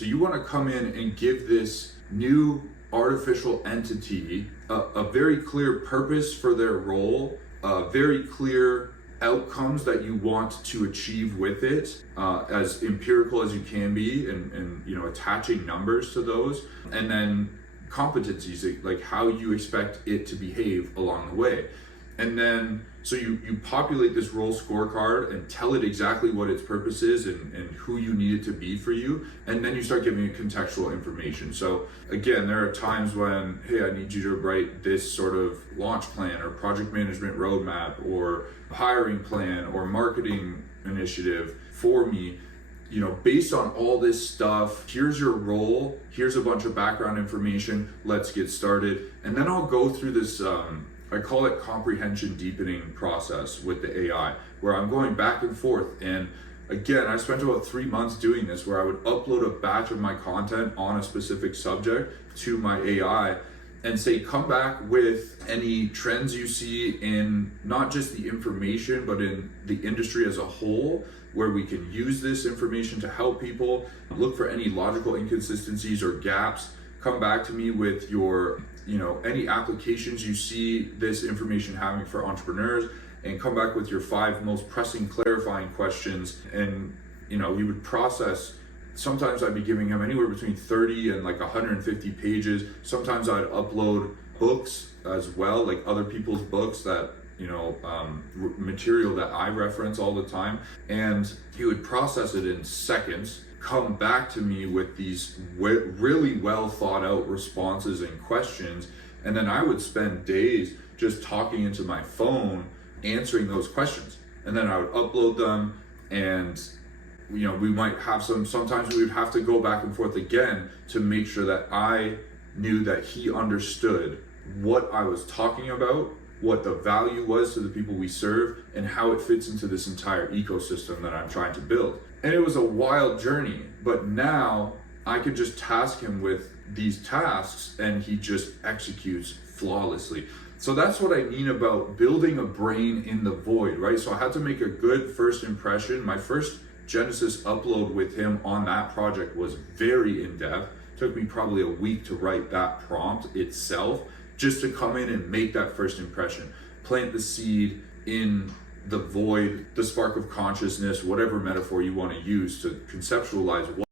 So you want to come in and give this new artificial entity a very clear purpose for their role, very clear outcomes that you want to achieve with it, as empirical as you can be, and you know, attaching numbers to those, and then competencies, like how you expect it to behave along the way. And then so you populate this role scorecard and tell it exactly what its purpose is and who you need it to be for you. And then you start giving it contextual information. So again, there are times when, hey, I need you to write this sort of launch plan or project management roadmap or hiring plan or marketing initiative for me. You know, based on all this stuff, here's your role, here's a bunch of background information, let's get started. And then I'll go through this, I call it comprehension deepening process with the AI, where I'm going back and forth. And again, I spent about 3 months doing this, where I would upload a batch of my content on a specific subject to my AI and say, come back with any trends you see in not just the information, but in the industry as a whole, where we can use this information to help people. Look for any logical inconsistencies or gaps. Come back to me with your, you know, any applications you see this information having for entrepreneurs, and come back with your 5 most pressing clarifying questions. And, you know, we would process. Sometimes I'd be giving him anywhere between 30 and like 150 pages. Sometimes I'd upload books as well, like other people's books that, you know, material that I reference all the time. And he would process it in seconds, come back to me with these really well thought out responses and questions. And then I would spend days just talking into my phone, answering those questions. And then I would upload them, and you know, we might have sometimes we would have to go back and forth again to make sure that I knew that he understood what I was talking about, what the value was to the people we serve, and how it fits into this entire ecosystem that I'm trying to build. And it was a wild journey, but now I could just task him with these tasks and he just executes flawlessly. So that's what I mean about building a brain in the void, right? So I had to make a good first impression. My first Genesis upload with him on that project was very in-depth. Took me probably a week to write that prompt itself, just to come in and make that first impression, plant the seed in the void, the spark of consciousness, whatever metaphor you want to use to conceptualize what